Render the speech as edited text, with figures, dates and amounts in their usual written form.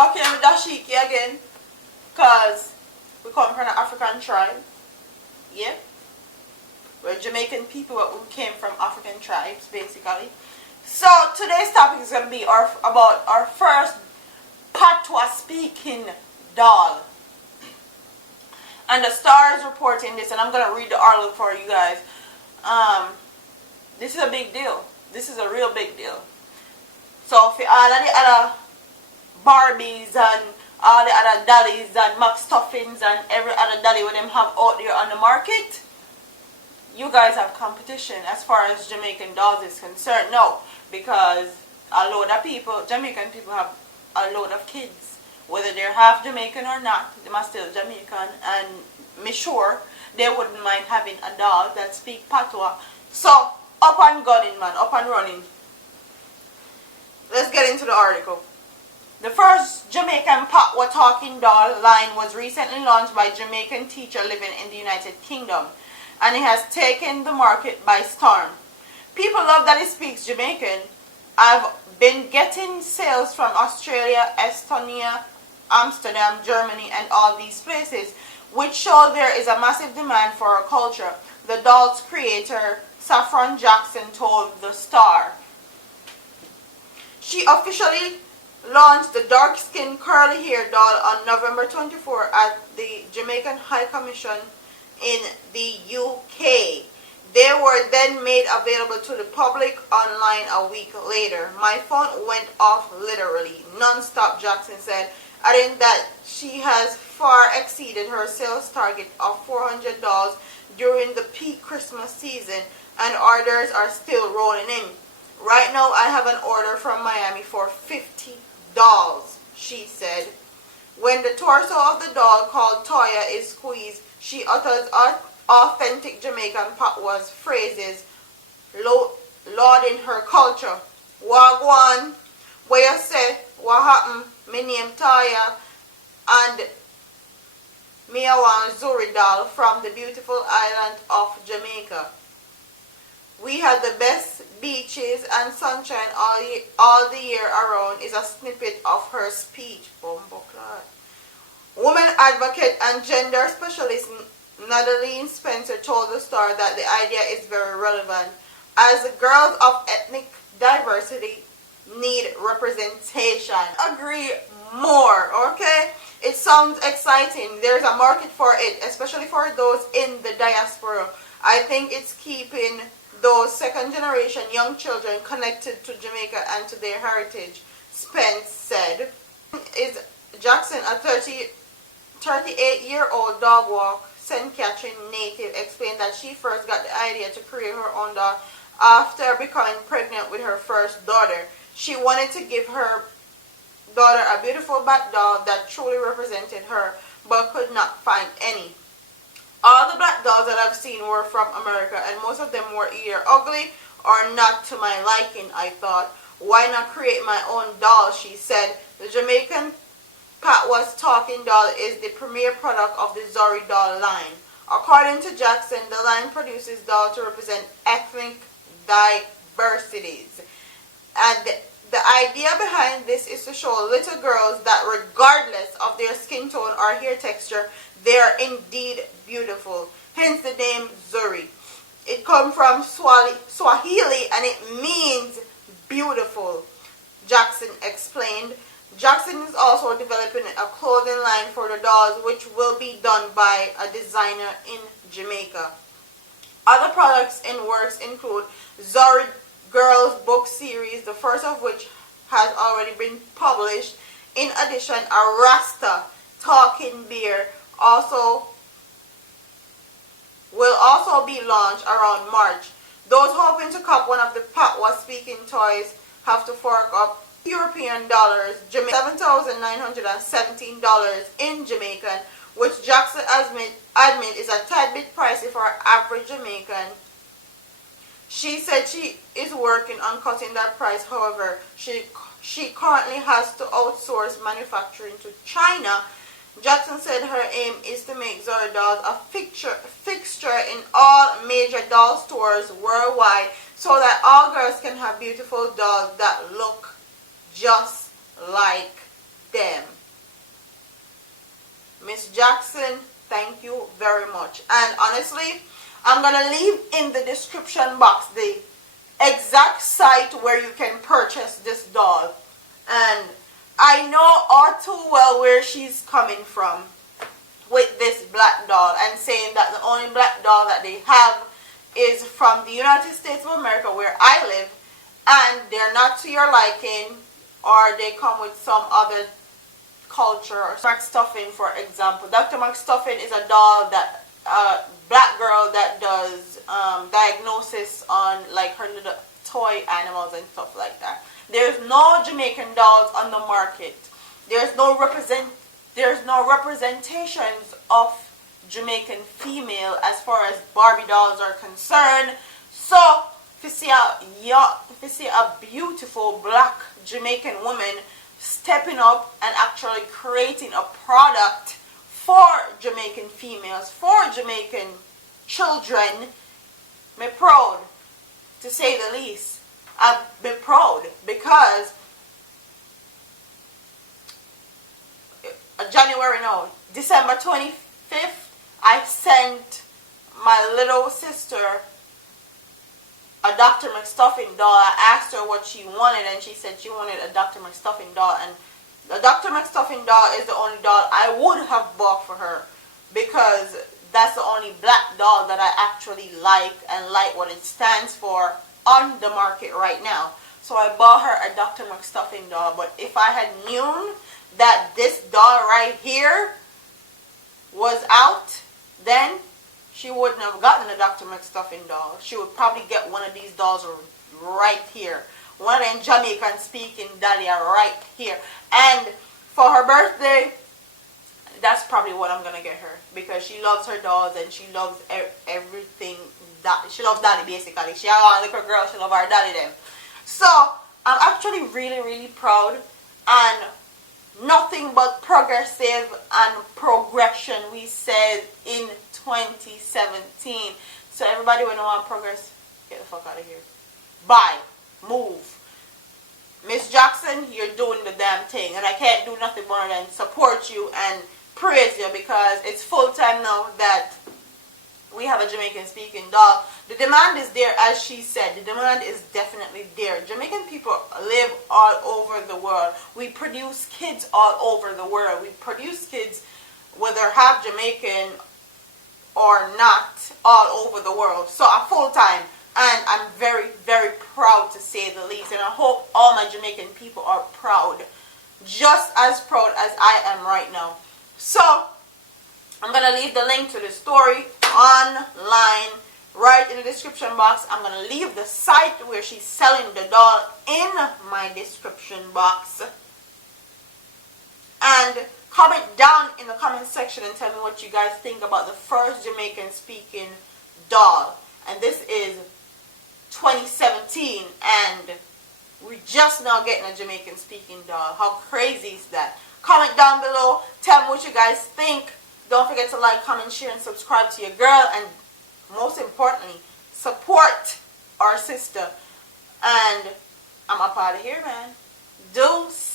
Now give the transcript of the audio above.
back here with Dashiki again, because we come from an African tribe. Yeah. We're Jamaican people who came from African tribes, basically. So today's topic is going to be about our first Patois speaking doll. And the Star is reporting this, and I'm going to read the article for you guys. This is a big deal. This is a real big deal. So for all of the other Barbies and all the other dollies and Max Stuffings and every other dolly with them have out there on the market, you guys have competition as far as Jamaican dolls is concerned. No, because a load of people, Jamaican people have a load of kids. Whether they're half Jamaican or not, they must still Jamaican, and me sure they wouldn't mind having a doll that speak Patois. So, up and gunning, man, up and running. Let's get into the article. The first Jamaican Patois talking doll line was recently launched by a Jamaican teacher living in the United Kingdom, and it has taken the market by storm. People love that it speaks Jamaican. I've been getting sales from Australia, Estonia, Amsterdam, Germany, and all these places, which show there is a massive demand for our culture, the doll's creator, Saffron Jackson, told The Star. She officially launched the dark-skinned curly hair doll on November 24 at the Jamaican High Commission in the UK. They were then made available to the public online a week later. My phone went off literally, non-stop, Jackson said, adding that she has far exceeded her sales target of 400 dolls during the peak Christmas season, and orders are still rolling in. Right now I have an order from Miami for 50 dolls, she said. When the torso of the doll, called Toya, is squeezed, she utters authentic Jamaican Patois phrases lauding her culture. Wagwan, where you say, what happened, me name Toya, and me a one Zuri doll from the beautiful island of Jamaica. We had the best beaches and sunshine all the year around is a snippet of her speech. Woman advocate and gender specialist Nadaline Spencer told The Star that the idea is very relevant, as the girls of ethnic diversity need representation. Agree more, okay? It sounds exciting. There's a market for it, especially for those in the diaspora. I think it's keeping those second-generation young children connected to Jamaica and to their heritage, Spence said. Is Jackson, a 38-year-old dog walk St. Catherine native, explained that she first got the idea to create her own doll after becoming pregnant with her first daughter. She wanted to give her daughter a beautiful black doll that truly represented her, but could not find any. All the black dolls that I've seen were from America, and most of them were either ugly or not to my liking. I thought, why not create my own doll, she said. The Jamaican Patois talking doll is the premier product of the Zuri doll line. According to Jackson, the line produces dolls to represent ethnic diversities. And the idea behind this is to show little girls that regardless of their skin tone or hair texture, they are indeed beautiful. Hence the name Zuri. It comes from Swahili and it means beautiful, Jackson explained. Jackson is also developing a clothing line for the dolls, which will be done by a designer in Jamaica. Other products in works include Zuri Girls book series, the first of which has already been published. In addition, a Rasta talking bear will also be launched around March. Those hoping to cop one of the Patois speaking toys have to fork up European dollars, $7,917 in Jamaican, which Jackson admit is a tad bit pricey for an average Jamaican. She said she is working on cutting that price. However, she currently has to outsource manufacturing to China. Jackson said her aim is to make Zuri dolls a fixture in all major doll stores worldwide, so that all girls can have beautiful dolls that look just like them. Miss Jackson, thank you very much. And honestly, I'm going to leave in the description box the exact site where you can purchase this doll. And I know all too well where she's coming from with this black doll, and saying that the only black doll that they have is from the United States of America, where I live, and they're not to your liking, or they come with some other culture. Or McStuffin, for example. Dr. McStuffin is a doll that black girl that does diagnosis on like her little toy animals and stuff like that. There's no Jamaican dolls on the market. There's no representations of Jamaican female as far as Barbie dolls are concerned. So if you see a beautiful black Jamaican woman stepping up and actually creating a product for Jamaican females, for Jamaican children, I'm proud, to say the least. I've been proud because December 25th, I sent my little sister a Dr. McStuffin doll. I asked her what she wanted, and she said she wanted a Dr. McStuffin doll. And the Dr. McStuffin doll is the only doll I would have bought for her, because that's the only black doll that I actually like and like what it stands for on the market right now. So I bought her a Dr. McStuffin doll. But if I had known that this doll right here was out, then she wouldn't have gotten a Dr. McStuffin doll. She would probably get one of these dolls right here. One of them Jamaican speaking Dahlia right here. And for her birthday, that's probably what I'm going to get her, because she loves her dolls and she loves everything. She loves Daddy, basically. She a little girl, she loves her daddy them. So I'm actually really, really proud, and nothing but progressive and progression, we said in 2017. So everybody when you want progress, get the fuck out of here. Bye. Move. Miss Jackson, you're doing the damn thing, and I can't do nothing more than support you and praise you, because it's full time now that we have a Jamaican speaking doll. The demand is there, as she said. The demand is definitely there. Jamaican people live all over the world. We produce kids all over the world. We produce kids whether half Jamaican or not all over the world. So I'm full time, and I'm very, very proud, to say the least. And I hope all my Jamaican people are proud, just as proud as I am right now. So I'm going to leave the link to the story online right in the description box. I'm going to leave the site where she's selling the doll in my description box. And comment down in the comment section and tell me what you guys think about the first Jamaican speaking doll. And this is 2017, and we're just now getting a Jamaican speaking doll. How crazy is that? Comment down below. Tell me what you guys think. Don't forget to like, comment, share, and subscribe to your girl. And most importantly, support our sister. And I'm up out of here, man. Deuce.